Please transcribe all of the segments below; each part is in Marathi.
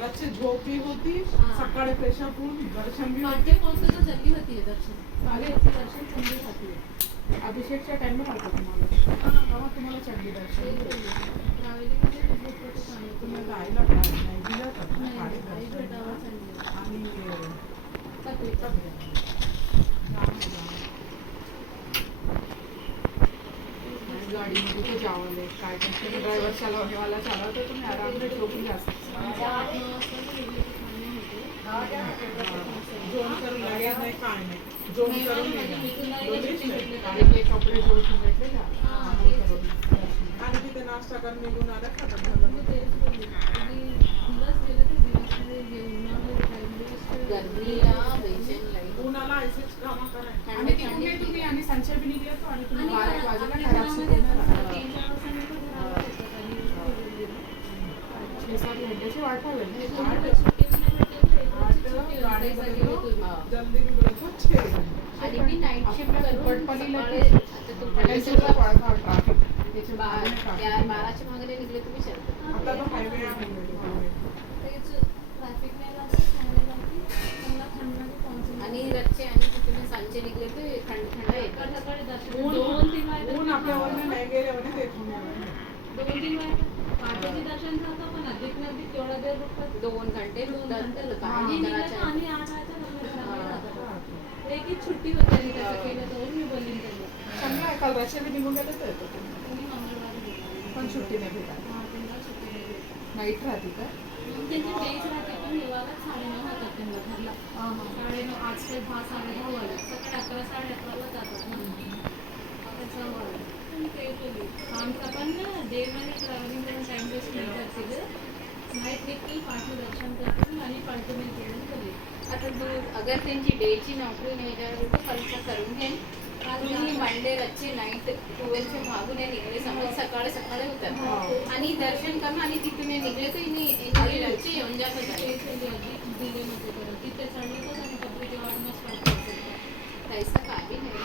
रातची झोपी होती, सकाळी फ्रेशअप होऊन दर्शन बी पहाटे पोहोचलं तर जल्दी होती दर्शन. आले होते दर्शन चांगली होती. अभिषेकच्या टाइमला होता तुम्हाला तेव्हा तुम्हाला चंडी दर्शन ट्रॅव्हलिंगमध्ये झोप होते चांगलं. तुम्ही जायला नाही दिलं तर ना नाही, गाडी आई दर्शन भेटावं चांगली. आणि पत्रिका. गाडीमध्ये तो जावं काय करते ड्रायव्हर चालवणेवाला चालवतो तुम्ही आरामने झोपून जास्त जोन करून लागेल नाही काय नाही जोन करून आणि कपडे जोडून घेतले का आणि तिथे नाश्ता करून निघून आला खतम झालं उन्हाला ऐसेच कामं करायचं आणि तिकडे तुम्ही आणि संचय बी निघले तो आणि तुम्ही 12 वाजेला घरात शिकवणार 6-7 घंट्याची वाट हवेल जल्दी आणि मी नाईट शिफ्ट करून ट्रॅफिक 12च्या मागे निघले तुम्ही आता तो हायवे ट्रॅफिक नाही आणि रच्चे आणि तिथून सांचे निघले ते थंड येतात. ऊन आपल्यावर नाही गेल्यावर देखून 2-3 वेळा पहाटेचे दर्शन झालं पण अधिक नदी तेवढा वेळ रुकतात 2 घंटे एकच सुट्टी होते आणि तसं केलं तर मी बोलली चांगलं आहे काल रशिया बी निघून गेलं तर येतो पण सुट्टी नाही भेटत नाईट राहते का त्यांची डेज राहते पण हिवाळ्यात 9:30 होतात त्यांना घरला 9:30 आज ते 10 10:30 वाजता सकाळी 11 11:30 जातात ना त्याच्यामुळे आमचा पण डेमध्ये ट्रॅव्हलिंग करून टाइम वेस्ट नाही करतील नाईट देखील पाठी दर्शन करतील आणि पाठी नाही केलं तरी आता तू अगर त्यांची डेची नोकरी नाही तर कल्पना करून घेईन तुम्ही मंडे रच्चे नाईट 12च्या मागून निघले समज सकाळी सकाळी होतात आणि दर्शन करणं आणि तिथून निघले तर रच्चे येऊन जात दिल्लीमध्ये तिथे चढले तर आणि पत्रिके वाढणं स्टार्ट करतो पैसा काही नाही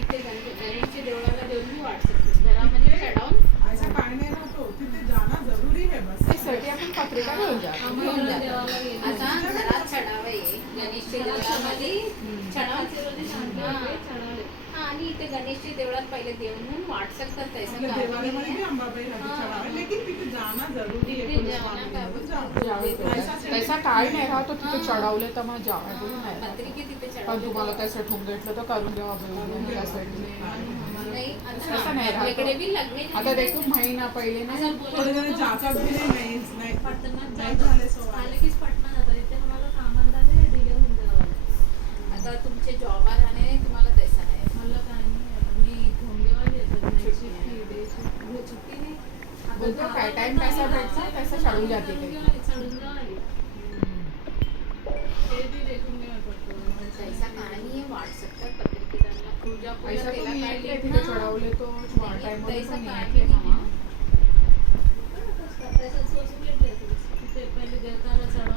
इथे गणेशच्या देवळाला देऊन मी वाट सकते घरामध्ये चढावून ऐसा काय नाही राहतो तिथे जाणं जरुरी आहे बस त्यासाठी आपण पत्रिका घेऊन जातो आता घरात चढावं आहे गणेशच्या देवळामध्ये चढावं आणि इथे गणेशच्या देवळात पहिले देऊन म्हणून वाट सकतात त्याचं तैसा काय नाही राहतो तिथे चढवले तर मग जावं पत्रिके तिथे पण तुम्हाला त्याचं ठोंग घेतलं तर करून घ्यावा आपल्याकडे बी लग्न आता देखून महिना पहिले नाही आता तुमचे जॉबार राहणे तुम्हाला तैसा नाही मला काय नाही मी धोंडेवाली सुट्टी नाही काय टाइम पैसा भेटचा पैसा चढून जाते चढून जावी ते बी देखून पैसा कहाणी आहे वाट सकतात पत्रिकेदारला पूजा पैसा केला काय तिथे चढवले तो टाइम पैसा काय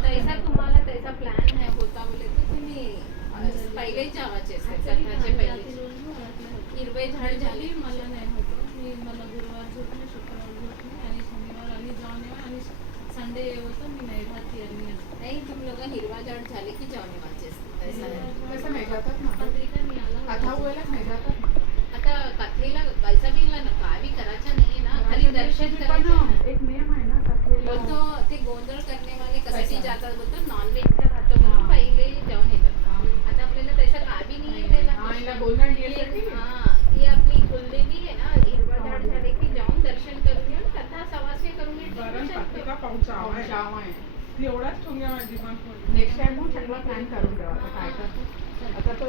तैसा तुम्हाला त्याचा प्लॅन आहे होता बोले तर तुम्ही पहिलेच जावाचे हिरवे झाड झाली मला नाही होतं मी मला गुरुवार झोप नाही शुक्रवार झोप नाही आणि शनिवार आम्ही जाऊन येऊ आणि संडे होतं मी नाही राहते आणि नाही तुम्ही लोक हिरवा झाड झाले की जाऊन येवाचे तसं नाही जातात ना पत्रिका मिळाला कथा व्हायला नाही जातात आता कथेला पैसा बिला ना काय करायचा नाही ना खाली दर्शन करायचं एक नियम आहे ना बोलतो ते गोंधळ करणे वाले कशासाठी जातात बोलतो नॉनव्हेजचा राहतो म्हणून पहिले जाऊन येतात आता आपल्याला त्याचा काबी नाही ही आपली कुलदेवी आहे ना हिरवा झाड झाले की जाऊन दर्शन करून येऊन कथा सवासे करून एवढाच ठोंग्या माझी नेक्स्ट टाइम मग चांगला प्लॅन करून द्यावा आता काय करतो आता तो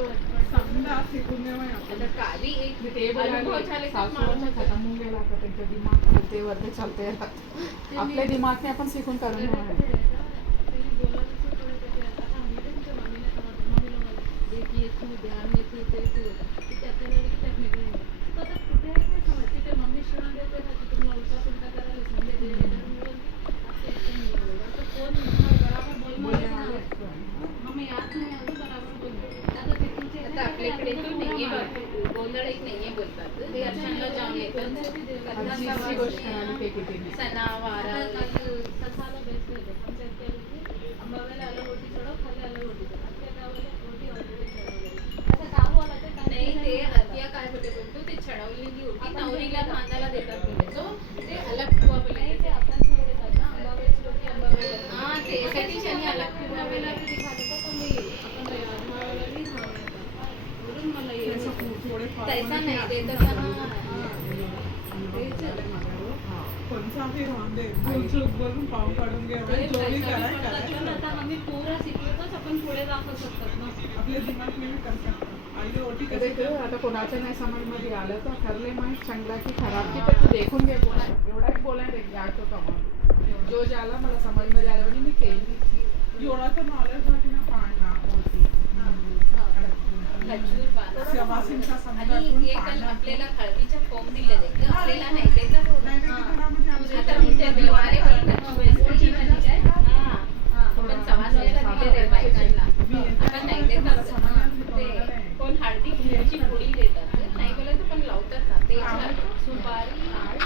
समजा शिकून द्यावा काबी एक ते सासूच्या खतम होऊन गेला आता त्यांच्या दिमाग ते वरती चालते आपल्या दिमागने आपण शिकून करून घ्यावा आपल्याकडे तो नाहीये गोंधळ एक नाहीये बोलतात ते दर्शनला जाऊन येतात सणावार राहून दे भूल चूक बोलून पाव काढून घे जोडी कराय करायचं आता आम्ही पूरा शिकलोच आपण पुढे दाखवू शकतात ना. आपले दिमाग में भी कर सकते आईने ओटी अरे कसे तो आता कोणाच्या नाही समजमध्ये आलं तर ठरले माहीत चांगला की खराब की ते तू देखून घे बोला एवढाच बोलाय रे आठवतो कमा जो ज्याला मला समजमध्ये आलं म्हणजे मी केली एवढा तर नॉलेज होती ना पाडणा होती खजूर पानं. शवासींचा समजा आणि आपण हे पण पाडणा आपल्याला हळदीच्या फोम दिले ते आपल्याला नाही ते तर नाही तर घरामध्ये आमच्या आता मी ते देवारे वगैरे काय आपण समाजाला दिले रे बायकांना आपण नाही देतात ते कोण हळदी कुंकूची पुडी देतात नाही बोलत तर पण लावतात ना ते सुपारी आणि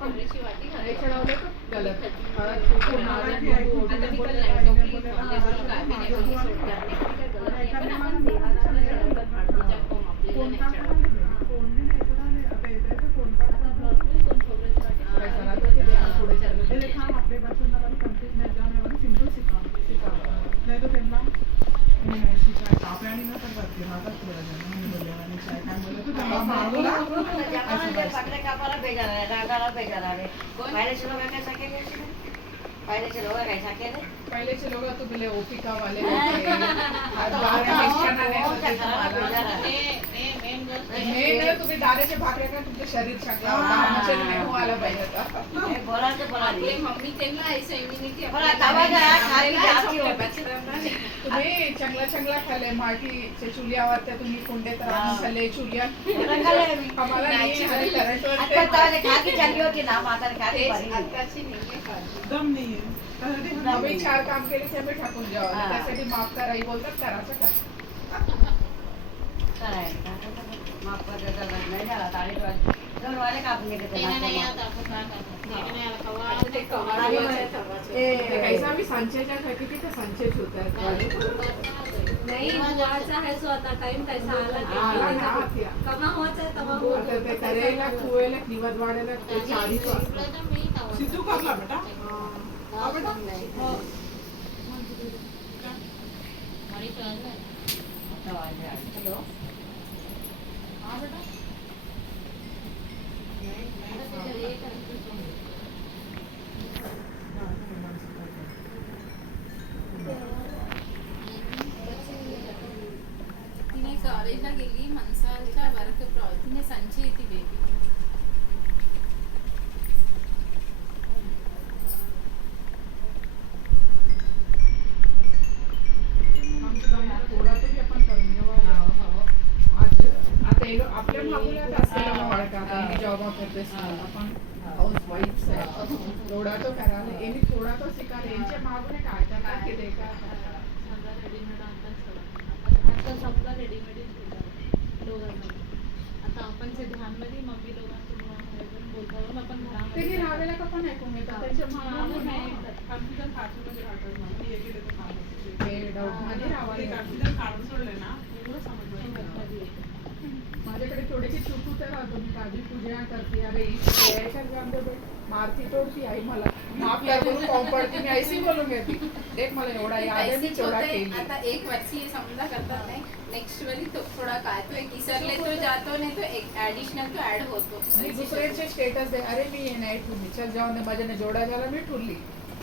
खोबऱ्याची वाटी हे घालायची. चढवलं तर गलत हळद कुंकू नारळ आता मी पण नाही टोपली लेबल काढली नाही बघी सूट करणे की काय गलत नाही पण आपण देवाला चढवतात हळदीच्या फोम आपल्याला नाही चढवत. कोणी नाही कोणाला आता येते तर कोणता आता भरपूर कोण खोबऱ्याची वाटी काय करा तर ते देखा पुढे चालू ये देखा हम अपने बच्चों ना वाली कंफ्यूज नहीं जाने वाली सिंपल सिखा नहीं तो त्यांना मी नाही शिकायचं आपल्याने ना तर करते राहतात थोडा जण मी बोलले आणि काय काय बोलले तू त्यांना मागवला पहिलेचे लोक तू बोले ओपिका वाले होते आज बाहेर शिक्षणाने होते तुम्हाला नाही तुम्ही दारेचे भाकरे का तुमचं शरीर चांगलं होतं आमचे नाही हो आलं पाहिजे आता. आपली मम्मी त्यांना ऐसा इम्युनिटी तुम्ही चांगला खाल्ले मातीचे चुल्यावर त्या तुम्ही कोणते तर आणून खाल्ले चुल्या आम्हाला नाही आणि current आताची नाहीये खाली. दम नहीं है त्यासाठी हम आम्ही 4 काम केले ते आम्ही टाकून द्यावं त्यासाठी माफ करा ही बोलतात करायचं का त्यांना नाही आता आपण काय करणार. त्यांना नाही आला कवा आलं ते कवा ते काहीच आम्ही संचेच्या किती ते संचेच होतात नाही बुवाचा आहे जो आता टाइम कैसा आला ना आला आत्या. कमा होता तवा आता ते करेला कुवेला निवड वाढायला ते 40 वाजता सिद्धू करला बेटा हॅलो हाँ बेटा तिने कॉलेजला गेली मनसाच्या वर्क तिने संचय ती बेबी थोडा तरी आपण करून घ्यावा आज आता हे लोक आपल्या मागूला असलेला वाढता जॉब करते आपण हाऊस वाईफ थोडा तो करायला यांनी थोडा तो शिकायला यांच्या मागून काय काय केले का रेडीमेड आता समजा रेडीमेड दोघांमध्ये आता आपण जे ध्यानमध्ये मम्मी दोघांचं बोलतो आपण ते घरामध्ये रावेला का पण ऐकून घेतात त्यांच्या मागून कन्फ्युजन खातूमध्ये राहतात मला हे गेले तर काम ते डाऊट मध्ये ते रावाले कन्फ्युजन काढून सोडले ना एवढं समजलं माझ्याकडे थोडीशी चूक होते राहतो मी काळजी पूजा करते अरे यायच्या मारती तोडती आई मला माफ कर करून कॉम पडती मी ऐसी बोलून घेते देख मला एवढा याद आहे मी तेवढा केली आता एक वर्षी समजा करतात नाही नेक्स्ट वेळी तो थोडा काय तो एक इसरले तो जातो नाही तो एक ऍडिशनल तो ऍड होतो आणि दुसऱ्याचे स्टेटस दे अरे मी ये नाही ठुली चल जाऊन दे माझ्याने जोडा झाला मी ठुरली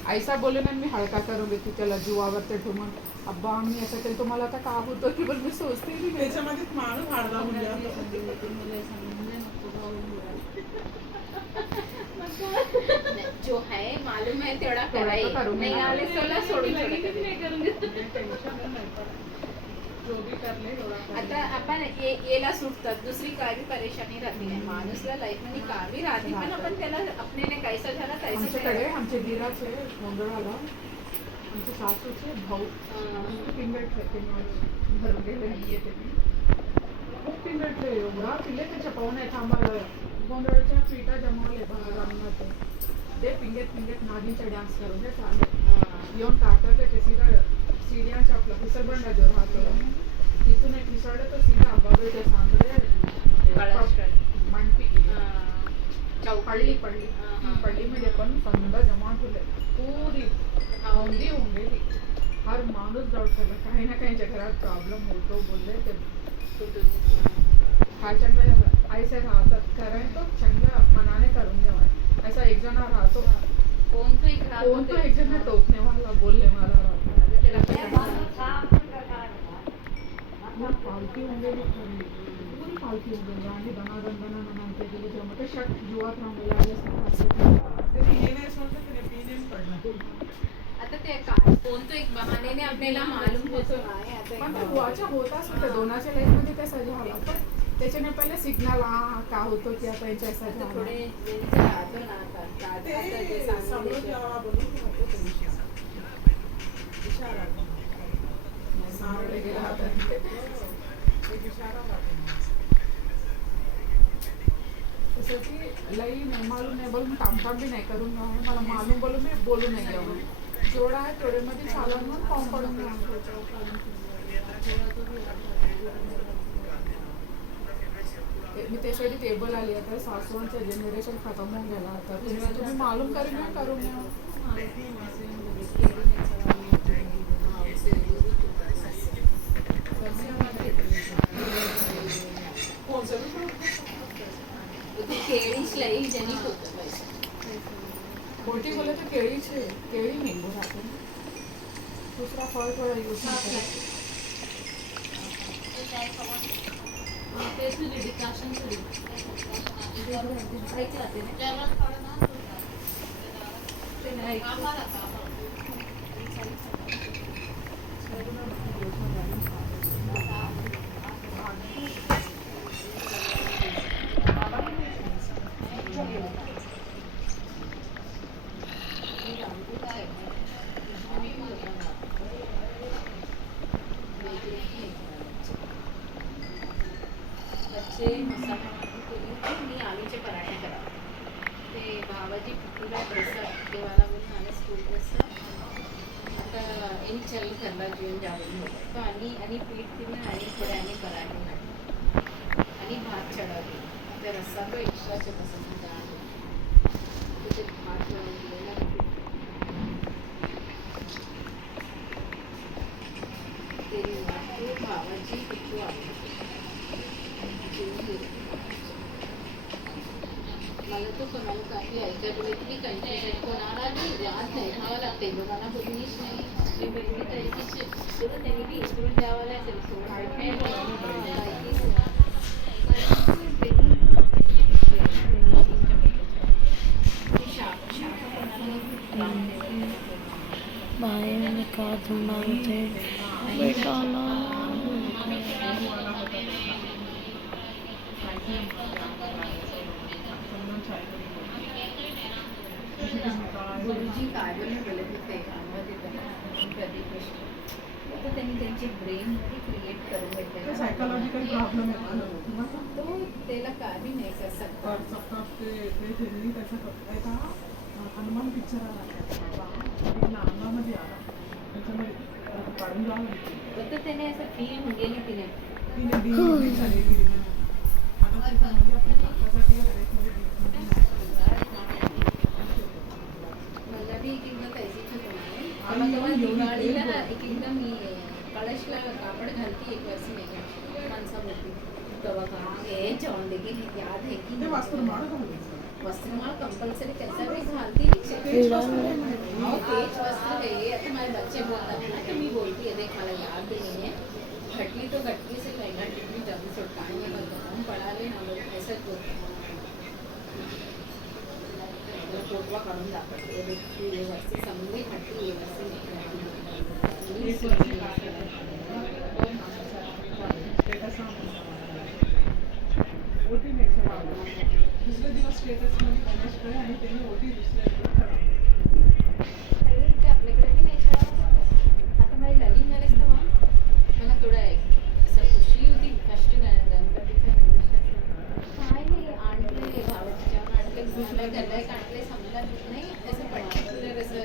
ऐसा बोलून आणि मी हलका करून घेते त्याला जीवावर ते ठुमून अब्बा मी असं केलं तुम्हाला आता का होतं की पण मी सोचते की नाही. त्याच्यामध्ये माणूस हाडदा होऊन जातो जो है मालूम है तेवढा तेवढा कराय तो करून नाही घेणार. आले सोला सोडून जो भी करले एवढा आता आपण येला सुटतात दुसरी काय बी परेशानी राहते नाही माणूसला लाईफ मध्ये काय बी राहते पण आपण त्याला आपल्याने कैसा झाला आमच्याकडे आमचे दिराचे गोंधळाला आमचे सासूचे भाऊ पिंगटले भरून गेले नाहीये त्यांनी खूप पिंगटले एवढा पिले त्याच्या पाहुणे थांबायला गोंधळाच्या पिठा जमवले बाळांना ते पिंगेत नादीचा डान्स करून ते चालू येऊन टाकले ते सीधा सीडियांच्या आपला घुसरबंडा जो राहतो तिथून एक मिसळलं तर सीधा अंबाबाईच्या सांगडे मांडपी पडली पडलीमध्ये पण समजा जमा ठेवले पुरी औंधी होऊन गेली हर माणूस जाऊ शकला काही ना काहींच्या घरात प्रॉब्लेम होतो बोलले ते हा चांगला ऐसे राहतात कारण तो चांगला मनाने करून घ्यावा ऐसा एक जण राहतो फोन तो ह्याच्यात नाही टोकणे मला बोलले मला पालखी होऊन गेली खरी पूर्ण पालखी होऊन गेली आणि दना म्हणते गेले तेव्हा ते शर्ट जुवात राहून आले तरी हे नाही सोडलं तरी पी नाही पडणार. आता ते काय फोन तो एक बहाण्याने आपल्याला मालूम होतो आहे आता पण ते बुवाच्या होताच होते दोनाच्या लाईफमध्ये ते सजा झाला पण त्याच्याने पहिले सिग्नल का होतो की आता याच्या आता सजा थोडे वेळीचं राहतो ना आता ते आता जे समोर सांगितलं जेव्हा बोलून राहतो तो विषय. इशारा. सारडे गेला होता एक इशारा राहतो. तसं की लई नाही मालूम नाही बोलून काम बी नाही करून घ्या मला मालूम बोलून मी बोलू नाही घ्यावं जेवढा आहे तेवढ्यामध्ये चालून मग फॉर्म पडून घ्या मी त्यासाठी टेबल आली आता सासवांचं जनरेशन खतम होऊन गेला आता तुम्ही मालूम करून नाही करून घ्या कोणचं बी करू. केळीच लई जनिक होतं पैसे खोटी बोले तर केळीचे केळी मेंदू राहते दुसरा फळ थोडा यूज ते तुझी डिकाशन सुरू ऐकलं ते नाही बच्चे मसाला केली होती मी आलूचे पराठे करा ते बाबाजी पूरा ड्रेसअप देवाला बोलून आले स्कूल ड्रेसअप आता एनी चल घरला जेवण जाऊन होतं तो आणि पीठ दिलं आणि थोडे आणि पराठे लागले आणि भात चढवले ते रस्सा तो एक्स्ट्राचे पसंत डाळ त्याचे भात लावून दिलेला ते वाटतो बाबाजी पिठू आवडतो मला तो कोणाला काही ऐकत की कन्फ्युजन कोणाला बी याद नाही ठेवावं लागते लोकांना बोललीच नाही आपली बहिणी तरीची तर त्यांनी बी इन्स्ट्रुमेंट द्यावं लागेल बाहेर का धुमावते बेटाला गुरुजी काय बोलत होते प्रदीप मिश्रा तर त्यांनी त्यांची ब्रेन क्रिएट करून घेतले सायकोलॉजिकल प्रॉब्लेम आहे तो त्याला काही नाही कर सकता त्यांनी त्याचं करताय का हनुमान पिक्चर आला अंगामध्ये आला त्याच्यामध्ये काढून जावं लागतं तर त्याने असं फील होऊन गेली तिने तिने डी झालेली आता ती फॅमिली आपल्या काकासाठी मला बी एक एकदा पैसेच होतो दिवाळीला एक एकदा मी कळशला कापड घालती एक वर्षी नाही माणसा बोलती तेव्हा का हे जेवण देखील याद आहे की ते वस्त्रमाळ घालायचं वस्त्रमाळ कंपल्सरी कैसा भी घालती तेच वस्त्र है आता माझे बच्चे बोलतात ना कि मी बोलती है देख मला याद नहीं है घटली तो घटली से लहंगा टिकली जल्दी से उठाएंगे हम पढ़ा ले ना लोग ऐसा फोटवा काढून दाखवते हे वस्ती समजे घटली हे ओटी दुसऱ्या दिवस स्टेटसमध्ये गणेश कडे आणि त्यांनी ओटी दुसऱ्या दिवस ते आपल्याकडे बी नाही ठेवावं आता माझी लगीन झालेच तेव्हा मला थोडं असं खुशी होती फर्स्ट गणपतीच्या काय नाही आणले भावाच्या आणले घरला आणले समजा नाही असं पर्टिक्युलर असं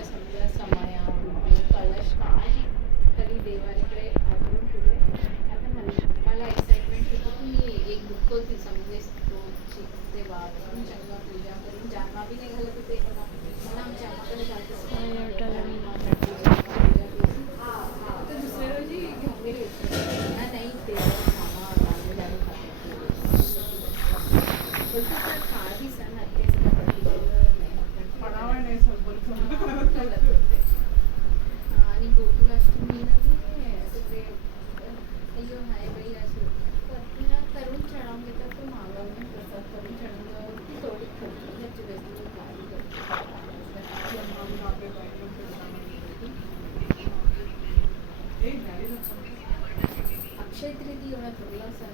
अक्षय तृतीयेला ठरला असा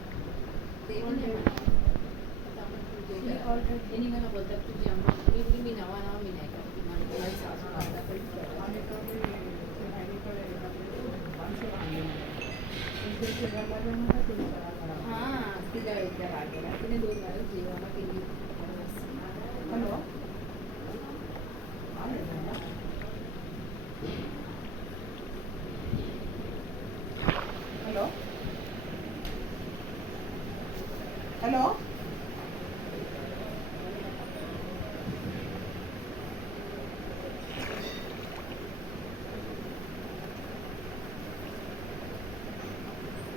ते पण नाही म्हणा आता आपण पूजेला त्यांनी मला बोलतात तुझी अम्मा मी नवा मी नाही करत मला सासू हां तिला एकदा राग गेला तिने 2 वेळा जेवायला केली हॅलो हॅलो हॅलो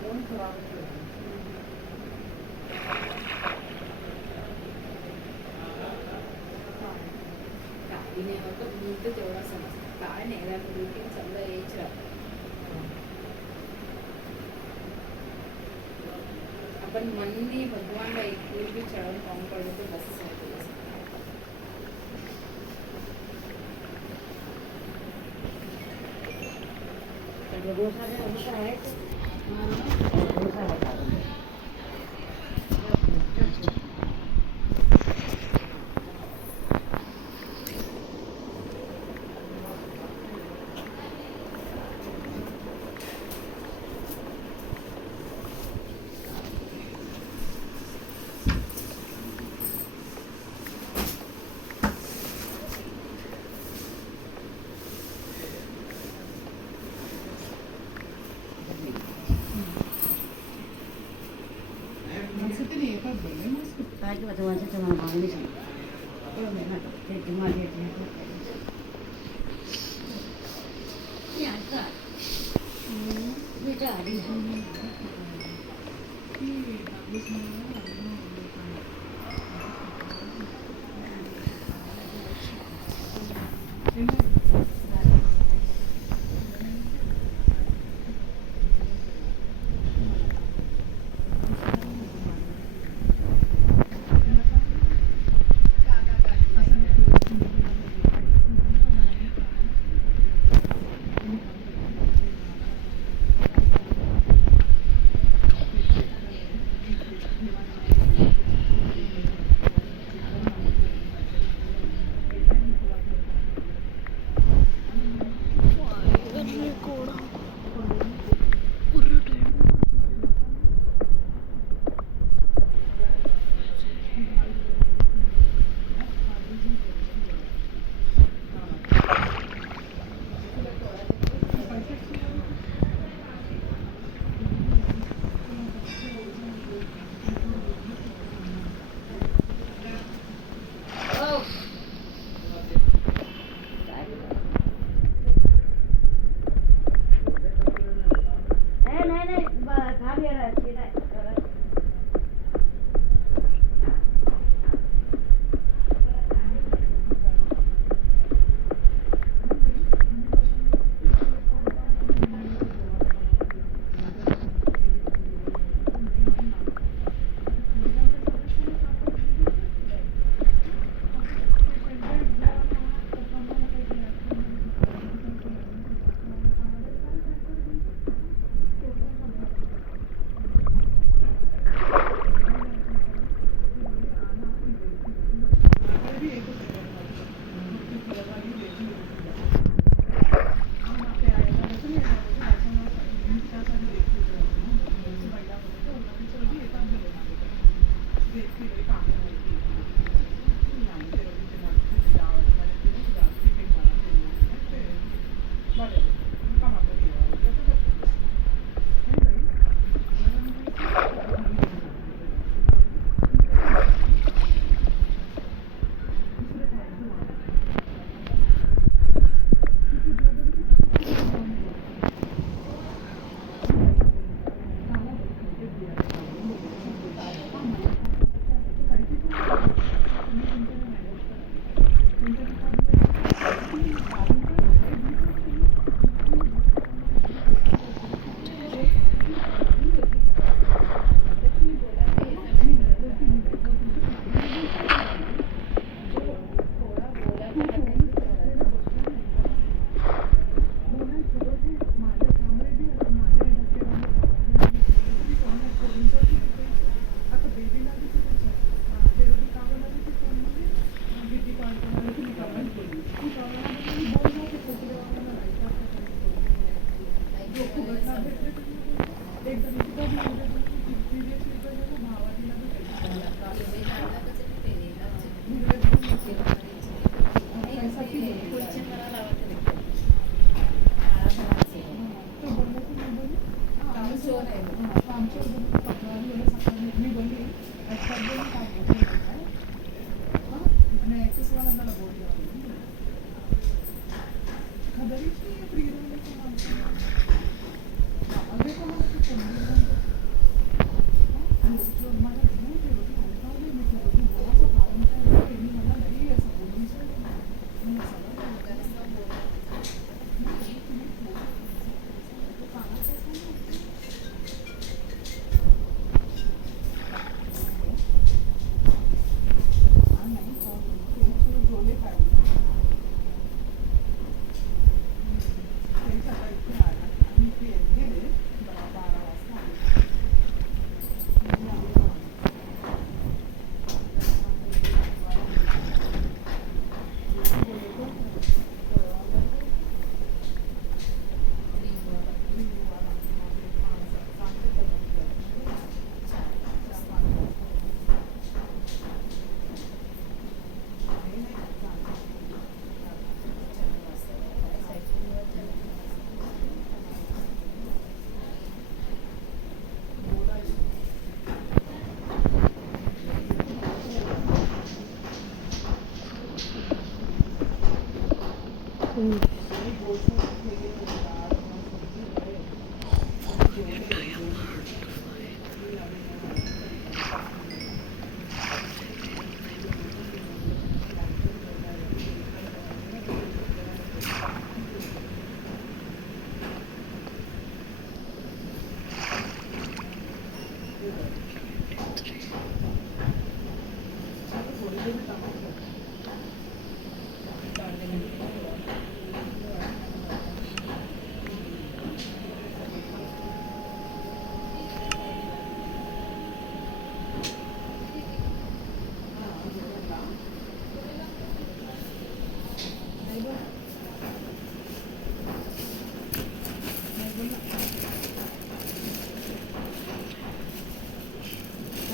फोन खराब काहीने होतं मी तर तेवढा समजतं काय नाही रुटीन चांगलं यायच राहतं आपण मननी भगवानला एक भी चढवून पाहून पडलं तर बस शेजारीची फ्री राहिल्याची माणसं अरे कोणाला ते कोंबडी म्हणतात. मला घेऊन ते बघ ऐकावले मी ते बघ बोलायचं कारण काय बघ त्यांनी मला नाही असं बोलून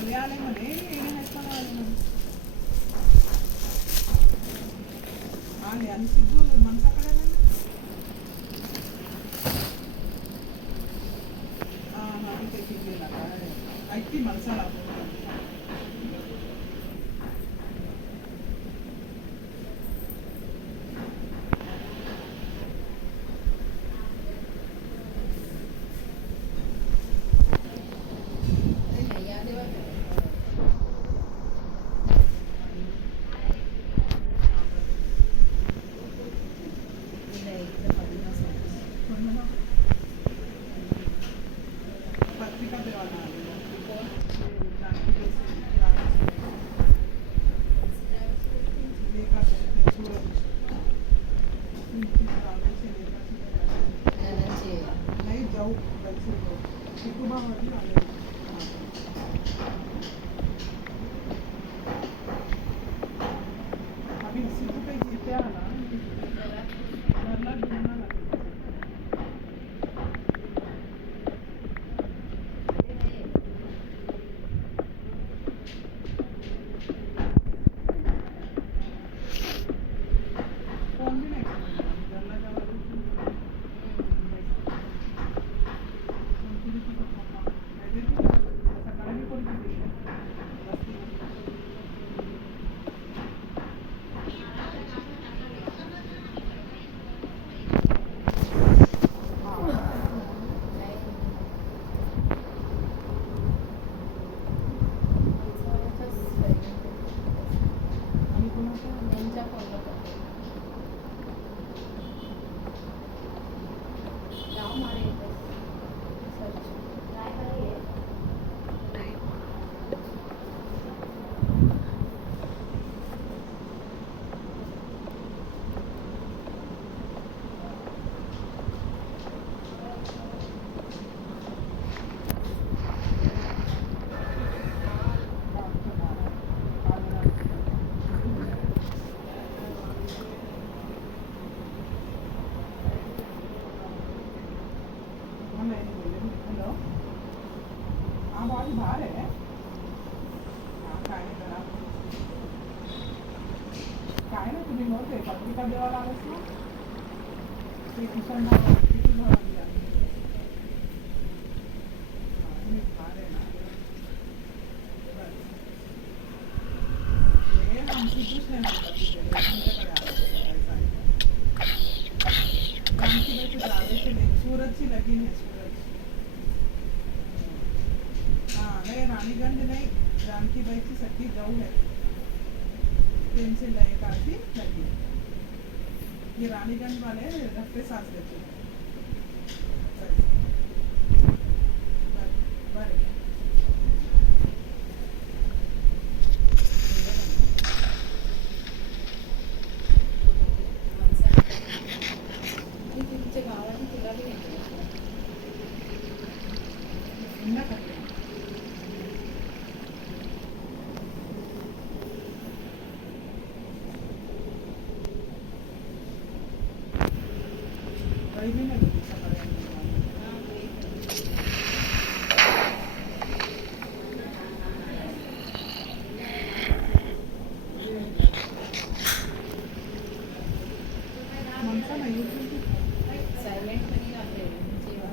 मी आले म्हणे आले आणि सिद्धू माणसाकडे आले हा इथे किल्लेला काय ऐकती माणसाला पत्रिका देवाला नाही जाऊ कुटुंबामध्ये आले आम्ही सिद्धू काही इथे आला घरला घेऊन आला फोन बी नाही घरला जावा सकाळी कोण आणि कोणाचं यांच्या फोनला करते गाव मारे सर्च काय करायला हेलो हाँ बहुत बाहर है हाँ काय नाही करा काय ना तुम्ही नव्हते पत्रिका देवाला आलेस ना ते किशन भाव किती भाव दिला तुम्ही बाहर आहे ना बस हे आमची दुसऱ्या म्हणतात तिथे आमच्याकडे आलं काय सांगितलं से नहीं, सूरत से लगी है सूरत। हाँ नहीं रानीगंज नहीं, जानकी बाई की सखी जाऊ है, ट्रेन से लगे काफी लगी। ये रानीगंज वाले रफ्ते साथ रहते हैं। बड़े तुमच्या गावाची तुला बी माहिती आहे. इन्ना करते हैं। कहीं भी नहीं लगती सफर करने में। मनसा नहीं होती। सायलेंट मध्ये राहते जेव्हा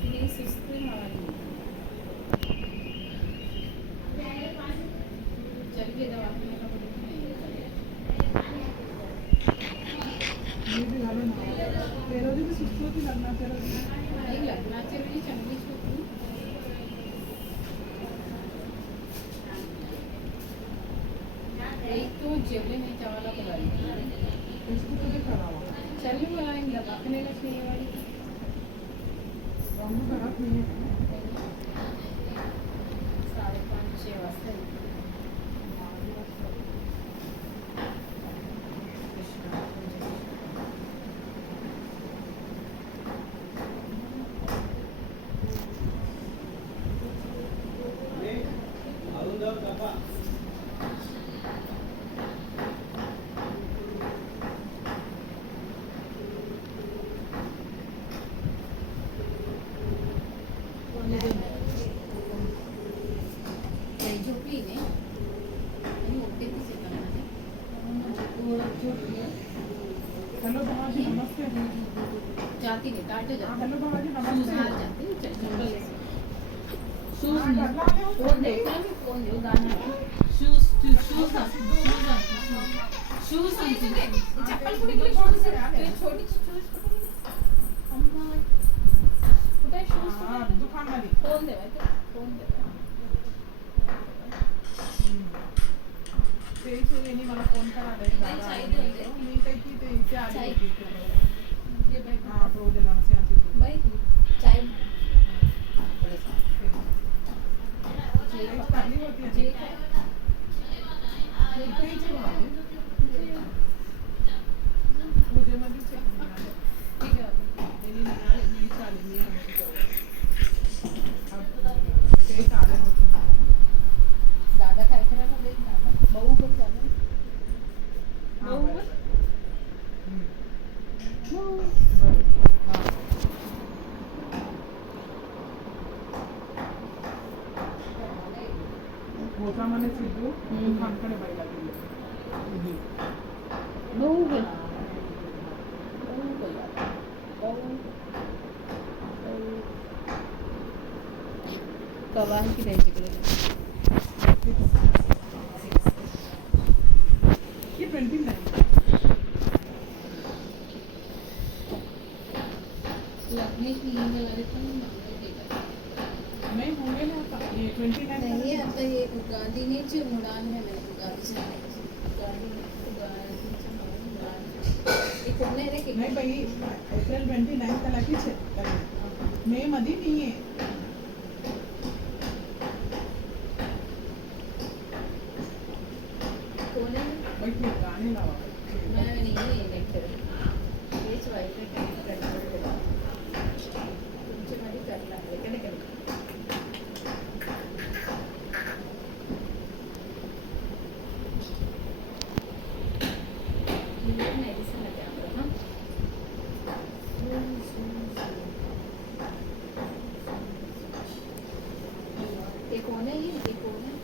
तिने सुस्ती मारली. चलिए दवाखाने का बोलून ये भी झालं ना, तेरा दिवस सुट्टी होती लग्नाच्या वेळी. नाही लग्नाच्या वेळी चांगलीच होती. एक तो जेवले नहीं चावाला बुलाई. इसको तुझे करावा चलिए बुलाएंगे दवाखाने का शनिवारी. रंग घरात नाही आहे. 5:30-6 वाजता येते. काही झोपली नाही आणि उठते तीच येताना हेलो भावाजी नमस्ते. जाती नहीं टाटे जाती हेलो भावाजी बाहर नमस्ते. जाती चल शूज घरला आले हो? फोन देऊ ना मी फोन देऊ गाणं शूज सांगते चप्पल कुठे गेली छोटी शूज अम्मा कुठे शूज हा, दुकानमध्ये. फोन देवाय फोन देवाय ते यांनी मला फोन करायला दादा चाय आले. देऊन दे. मी काही की ते इथे आली चाय. होती इथे. ये बाई हा प्रोजेक्टची आमची ती. बाई चाय एक चालली होती जे आणि इथेची भावाजी. पूजेमध्येच एक मिळाले. ठीक आहे त्यांनी निघाले, मी चालली, मी आमची जाऊ. ते चालत होते मला. दादा काय करायला देत दादा भाऊ पण झालं हा, भाऊ बरं, पण? बरं. बरं. हा. होता म्हणे सिद्धू, दुकानकडे बाईला गेली. भाऊ गेला भाऊ गेला भाऊ कवा की त्यांच्याकडे ये 29. लग्न की ईमेल पण नहीं होंगे ना आता. ये 29 नहीं आता ये गांधीनीचे मुलान है मेरे गांधीचे कोण आहे रे की नाही बाई, एप्रिल 29 ला लगेच आहे लग्न. मे मध्ये नाही आहे. कोण आहे बाई ते गाणे लावा. मैं नहीं है लेक्चर हेच वाईट कंट्रोल तुमच्या मध्ये करला इकडे कर नाही दिसलं ते आपण हां ते कोण आहे ते कोण आहे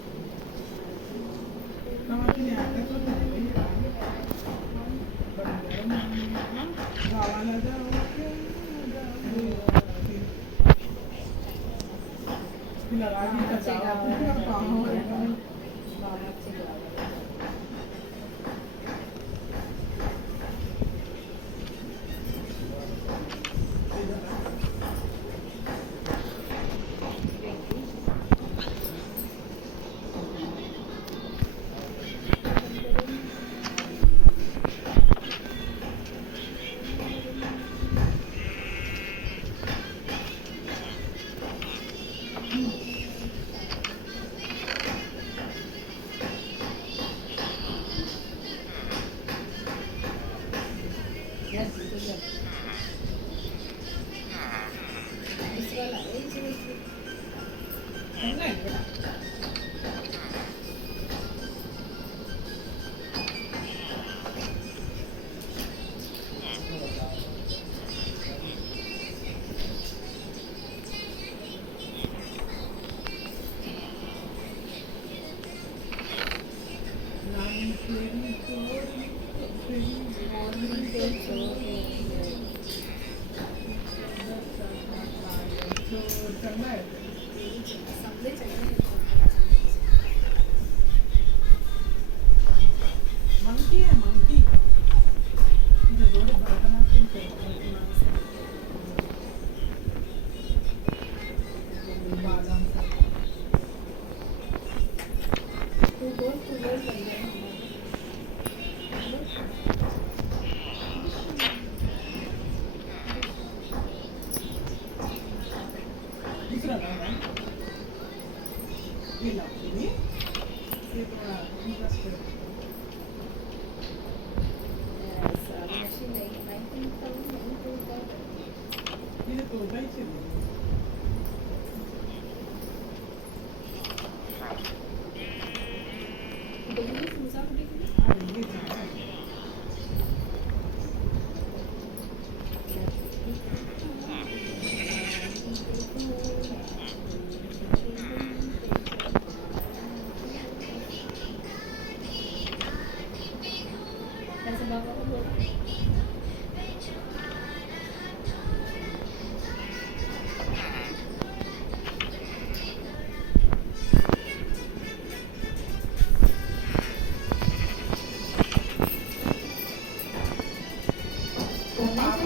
गावाची नाही आता तो नाही बाई. गावाला जाऊ तिला राग येतात. गावात कुठे काम आहे? बाबाचे गाव चांगला आहे सगळे चांगले मंकी आहे मंकी तुझे डोळे भरतनाट्यम करतात बादाम तू बोल पहिले दुसरा नाव आहे हे लावते मी ते थोडा इंटरेस्ट तिने तोडायचे आणि हे झाड आहे. त्याचा बाबा पण बोला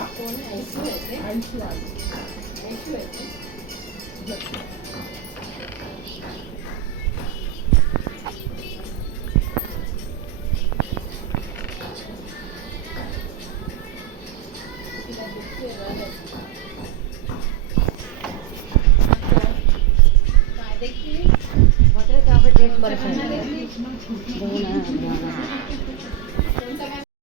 कोण ऐकू येते आईची आई ऐकू येते तिला दुखते काय देखील होते का आपण टेस्ट करणार आहे? बघू ना